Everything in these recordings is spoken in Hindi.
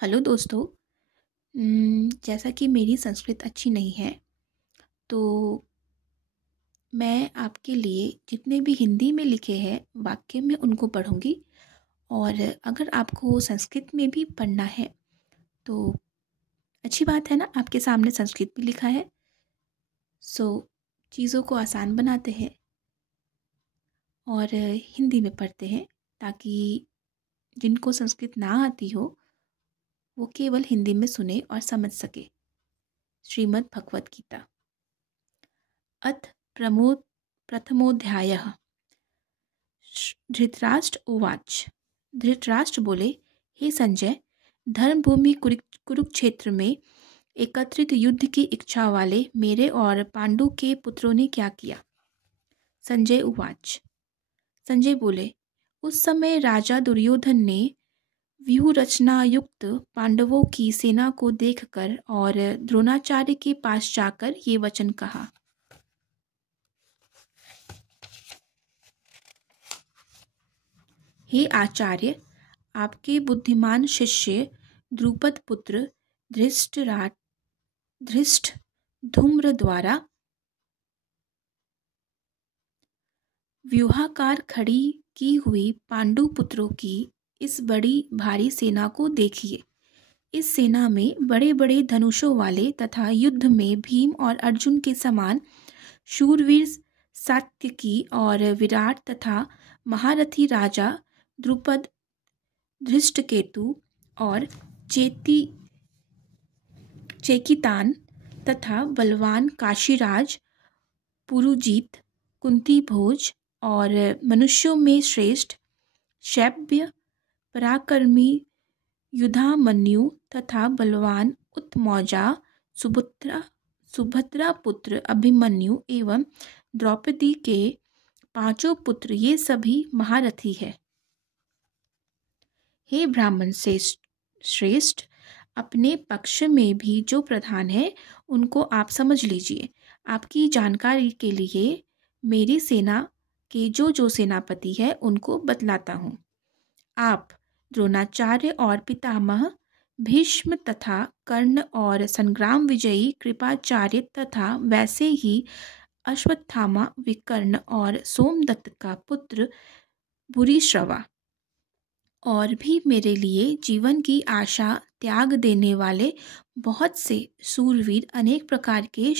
हेलो दोस्तों। जैसा कि मेरी संस्कृत अच्छी नहीं है तो मैं आपके लिए जितने भी हिंदी में लिखे हैं वाक्य मैं उनको पढ़ूंगी। और अगर आपको संस्कृत में भी पढ़ना है तो अच्छी बात है ना, आपके सामने संस्कृत भी लिखा है। सो चीज़ों को आसान बनाते हैं और हिंदी में पढ़ते हैं ताकि जिनको संस्कृत ना आती हो वो केवल हिंदी में सुने और समझ सके। श्रीमद् भगवत गीता अथ प्रथमोध्यायः। धृतराष्ट्र उवाच। धृतराष्ट्र बोले, हे संजय, धर्मभूमि कुरुक्षेत्र में एकत्रित युद्ध की इच्छा वाले मेरे और पांडु के पुत्रों ने क्या किया। संजय उवाच। संजय बोले, उस समय राजा दुर्योधन ने व्यूह रचना युक्त पांडवों की सेना को देखकर और द्रोणाचार्य के पास जाकर ये वचन कहा। हे आचार्य, आपके बुद्धिमान शिष्य द्रुपद पुत्र धृष्टधुम्र द्वारा व्यूहाकार खड़ी की हुई पांडु पुत्रों की इस बड़ी भारी सेना को देखिए। इस सेना में बड़े बड़े धनुषों वाले तथा युद्ध में भीम और अर्जुन के समान शूरवीर सात्यकी और विराट तथा महारथी राजा द्रुपद, धृष्टकेतु और चेकितान तथा बलवान काशीराज, पुरुजीत, कुंती भोज और मनुष्यों में श्रेष्ठ शैब्य, पराक्रमी युधामन्यु तथा बलवान उत्मौजा सुभद्रा पुत्र अभिमन्यु एवं द्रौपदी के पांचों पुत्र, ये सभी महारथी है। हे ब्राह्मण से श्रेष्ठ, अपने पक्ष में भी जो प्रधान है उनको आप समझ लीजिए। आपकी जानकारी के लिए मेरी सेना के जो सेनापति है उनको बतलाता हूँ। आप द्रोणाचार्य और पितामह भीष्म तथा कर्ण और संग्राम विजयी कृपाचार्य तथा वैसे ही अश्वत्थामा, विकर्ण और सोमदत्त का पुत्र भूरिश्रवा और भी मेरे लिए जीवन की आशा त्याग देने वाले बहुत से सूरवीर, अनेक प्रकार के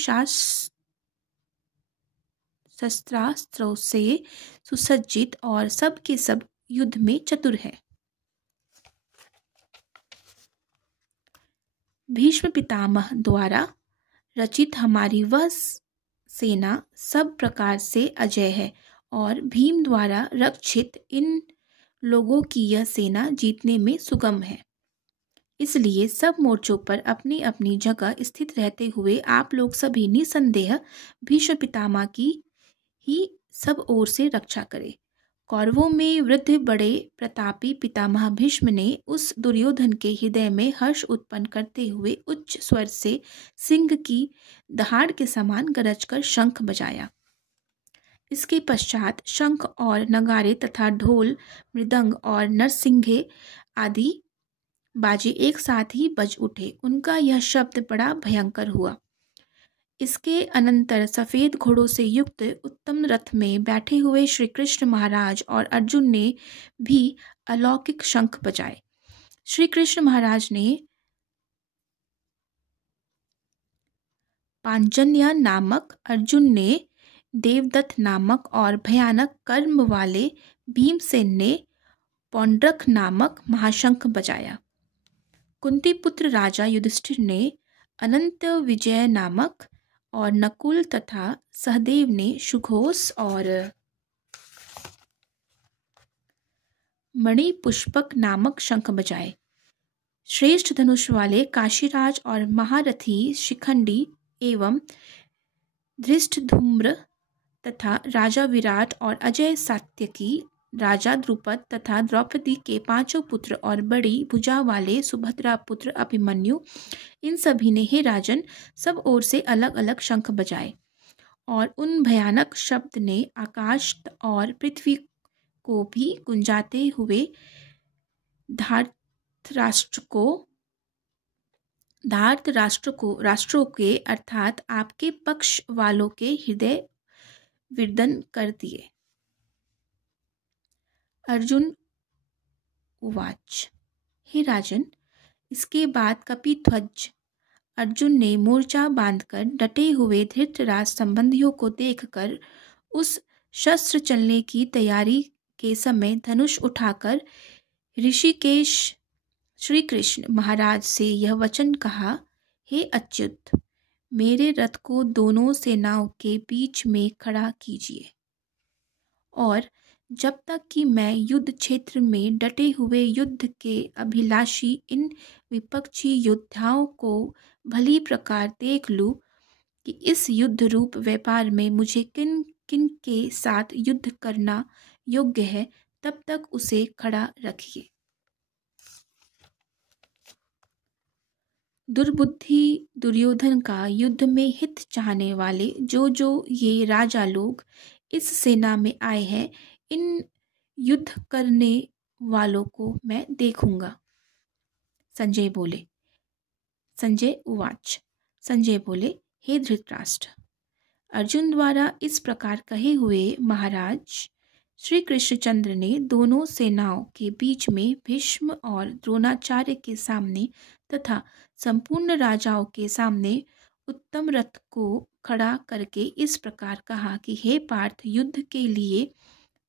शस्त्रास्त्रों से सुसज्जित और सब के सब युद्ध में चतुर है। भीष्म पितामह द्वारा रचित हमारी वह सेना सब प्रकार से अजय है और भीम द्वारा रक्षित इन लोगों की यह सेना जीतने में सुगम है। इसलिए सब मोर्चों पर अपनी अपनी जगह स्थित रहते हुए आप लोग सभी निसंदेह भीष्म पितामह की ही सब ओर से रक्षा करें। कौरवों में वृद्ध बड़े प्रतापी पितामह भीष्म ने उस दुर्योधन के हृदय में हर्ष उत्पन्न करते हुए उच्च स्वर से सिंह की दहाड़ के समान गरजकर शंख बजाया। इसके पश्चात शंख और नगारे तथा ढोल, मृदंग और नरसिंघे आदि बाजे एक साथ ही बज उठे। उनका यह शब्द बड़ा भयंकर हुआ। इसके अनंतर सफ़ेद घोड़ों से युक्त उत्तम रथ में बैठे हुए श्री कृष्ण महाराज और अर्जुन ने भी अलौकिक शंख बजाए। श्री कृष्ण महाराज ने पांजन्य नामक, अर्जुन ने देवदत्त नामक और भयानक कर्म वाले भीमसेन ने पौंड्रक नामक महाशंख बजाया। कुंती पुत्र राजा युधिष्ठिर ने अनंत विजय नामक और नकुल तथा सहदेव ने सुघोष और मणिपुष्पक नामक शंख बजाए। श्रेष्ठ धनुष वाले काशीराज और महारथी शिखंडी एवं धृष्टधुम्र तथा राजा विराट और अजय सात्यकी, राजा द्रुपद तथा द्रौपदी के पांचों पुत्र और बड़ी भुजा वाले सुभद्रा पुत्र अभिमन्यु, इन सभी ने, हे राजन, सब ओर से अलग अलग शंख बजाए और उन भयानक शब्द ने आकाश और पृथ्वी को भी गुंजाते हुए धृतराष्ट्र को धार्त राष्ट्रों के अर्थात आपके पक्ष वालों के हृदय विदीर्ण कर दिए। अर्जुन उवाच, हे राजन, इसके बाद कपिध्वज अर्जुन ने मोर्चा बांधकर डटे हुए धृतराष्ट्र संबंधियों को देखकर उस शस्त्र चलने की तैयारी के समय धनुष उठाकर ऋषिकेश श्री कृष्ण महाराज से यह वचन कहा, हे अच्युत, मेरे रथ को दोनों सेनाओं के बीच में खड़ा कीजिए और जब तक कि मैं युद्ध क्षेत्र में डटे हुए युद्ध के अभिलाषी इन विपक्षी योद्धाओं को भली प्रकार देख लूं कि इस युद्ध रूप व्यापार में मुझे किन किन के साथ युद्ध करना योग्य है, तब तक उसे खड़ा रखिए। दुर्बुद्धि दुर्योधन का युद्ध में हित चाहने वाले जो ये राजा लोग इस सेना में आए हैं, इन युद्ध करने वालों को मैं देखूंगा। संजय उवाच, संजय बोले, हे धृतराष्ट्र, अर्जुन द्वारा इस प्रकार कहे हुए महाराज श्री कृष्णचंद्र ने दोनों सेनाओं के बीच में भीष्म और द्रोणाचार्य के सामने तथा संपूर्ण राजाओं के सामने उत्तम रथ को खड़ा करके इस प्रकार कहा कि हे पार्थ, युद्ध के लिए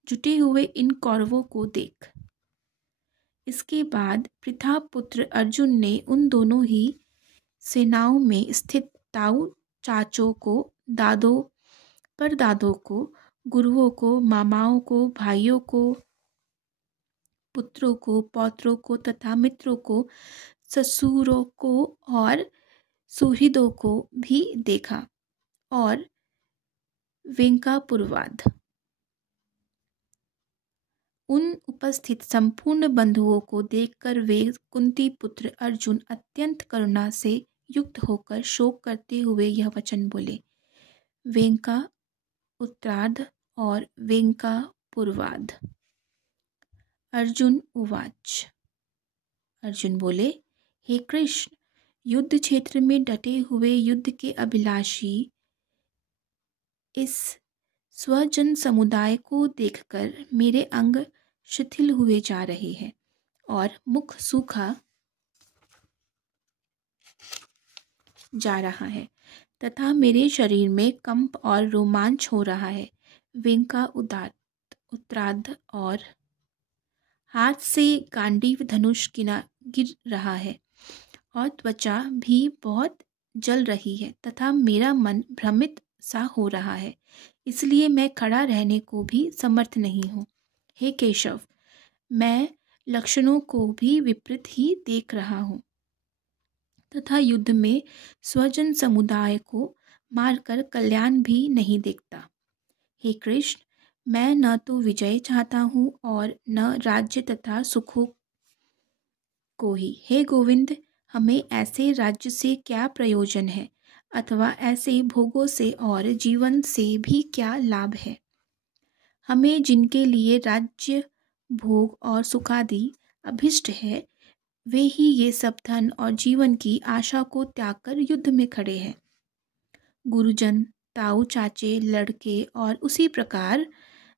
जुटे हुए इन कौरवों को देख। इसके बाद पृथा पुत्र अर्जुन ने उन दोनों ही सेनाओं में स्थित ताऊ चाचों को, दादों परदादों को, गुरुओं को, मामाओं को, भाइयों को, पुत्रों को, पौत्रों को तथा मित्रों को, ससुरों को और सुहृदों को भी देखा और वेंकापुरवाद उन उपस्थित संपूर्ण बंधुओं को देखकर वे कुंती पुत्र अर्जुन अत्यंत करुणा से युक्त होकर शोक करते हुए यह वचन बोले, वेंका उत्तरार्ध और वेंकापुरवाद। अर्जुन उवाच, अर्जुन बोले, हे कृष्ण, युद्ध क्षेत्र में डटे हुए युद्ध के अभिलाषी इस स्वजन समुदाय को देखकर मेरे अंग शिथिल हुए जा रहे हैं और मुख सूखा जा रहा है तथा मेरे शरीर में कंप और रोमांच हो रहा है। वेंका उत्तरार्ध और हाथ से गांडीव धनुष गिर रहा है और त्वचा भी बहुत जल रही है तथा मेरा मन भ्रमित सा हो रहा है, इसलिए मैं खड़ा रहने को भी समर्थ नहीं हूँ। हे केशव, मैं लक्षणों को भी विपरीत ही देख रहा हूँ तथा युद्ध में स्वजन समुदाय को मारकर कल्याण भी नहीं देखता। हे कृष्ण, मैं न तो विजय चाहता हूँ और न राज्य तथा सुखों को ही। हे गोविंद, हमें ऐसे राज्य से क्या प्रयोजन है अथवा ऐसे भोगों से और जीवन से भी क्या लाभ है। हमें जिनके लिए राज्य भोग और सुखादि अभिष्ट है, वे ही ये सब धन और जीवन की आशा को त्याग कर युद्ध में खड़े हैं। गुरुजन, ताऊ चाचे, लड़के और उसी प्रकार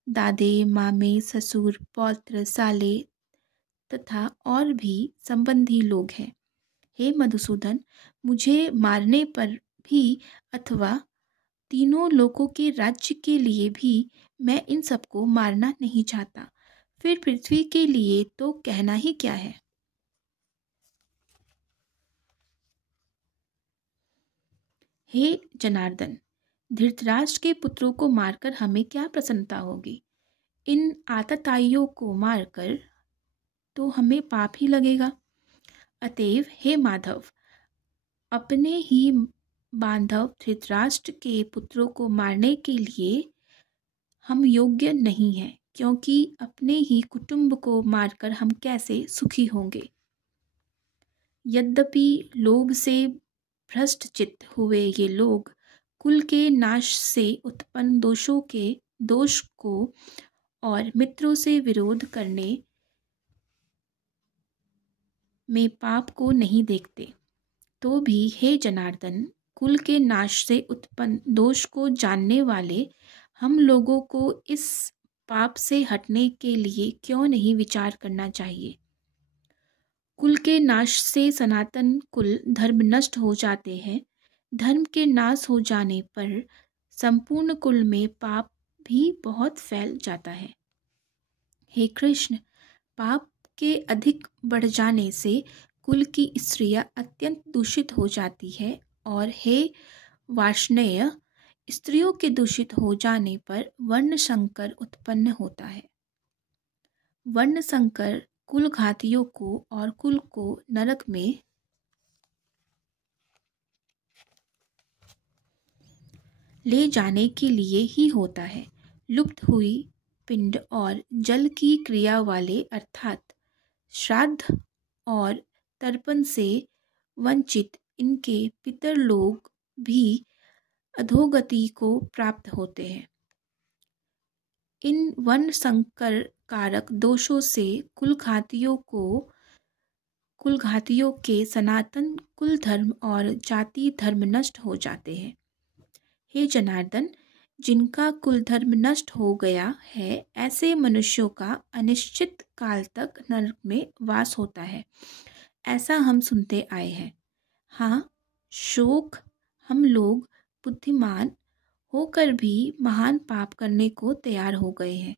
दादे, मामे, ससुर, पौत्र, साले तथा और भी संबंधी लोग हैं। हे मधुसूदन, मुझे मारने पर भी अथवा तीनों लोकों के राज्य के लिए भी मैं इन सबको मारना नहीं चाहता। फिर पृथ्वी के लिए तो कहना ही क्या है। हे जनार्दन, धृतराष्ट्र के पुत्रों को मारकर हमें क्या प्रसन्नता होगी। इन आतताइयों को मारकर तो हमें पाप ही लगेगा। अतएव हे माधव, अपने ही बांधव धृतराष्ट्र के पुत्रों को मारने के लिए हम योग्य नहीं हैं, क्योंकि अपने ही कुटुंब को मारकर हम कैसे सुखी होंगे। यद्यपि लोभ से भ्रष्ट चित्त हुए ये लोग कुल के नाश से उत्पन्न दोष को और मित्रों से विरोध करने में पाप को नहीं देखते, तो भी हे जनार्दन, कुल के नाश से उत्पन्न दोष को जानने वाले हम लोगों को इस पाप से हटने के लिए क्यों नहीं विचार करना चाहिए। कुल के नाश से सनातन कुल धर्म नष्ट हो जाते हैं। धर्म के नाश हो जाने पर संपूर्ण कुल में पाप भी बहुत फैल जाता है। हे कृष्ण, पाप के अधिक बढ़ जाने से कुल की स्त्रियां अत्यंत दूषित हो जाती है और हे वार्ष्णेय, स्त्रियों के दूषित हो जाने पर वर्ण संकर उत्पन्न होता है। वर्ण संकर कुल घातियों को और कुल को नरक में ले जाने के लिए ही होता है। लुप्त हुई पिंड और जल की क्रिया वाले अर्थात श्राद्ध और तर्पण से वंचित इनके पितर लोग भी अधोगति को प्राप्त होते हैं। इन वर्ण संकर कारक दोषों से कुलघातियों के सनातन कुल धर्म और जाति धर्म नष्ट हो जाते हैं। हे जनार्दन, जिनका कुल धर्म नष्ट हो गया है, ऐसे मनुष्यों का अनिश्चित काल तक नरक में वास होता है, ऐसा हम सुनते आए हैं। हाँ, शोक हम लोग बुद्धिमान होकर भी महान पाप करने को तैयार हो गए हैं,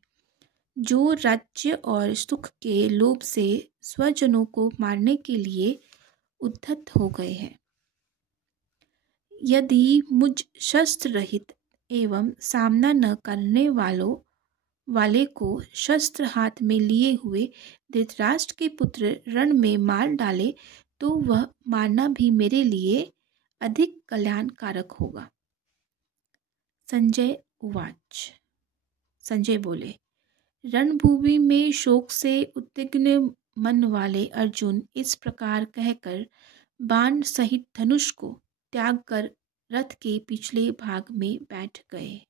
जो राज्य और सुख के लोभ से स्वजनों को मारने के लिए उद्धत हो गए हैं। यदि मुझ शस्त्र रहित एवं सामना न करने वाले को शस्त्र हाथ में लिए हुए धृतराष्ट्र के पुत्र रण में मार डाले, तो वह मारना भी मेरे लिए अधिक कल्याणकारक होगा। संजय उवाच। संजय बोले, रणभूमि में शोक से उद्विग्न मन वाले अर्जुन इस प्रकार कहकर बाण सहित धनुष को त्याग कर रथ के पिछले भाग में बैठ गए।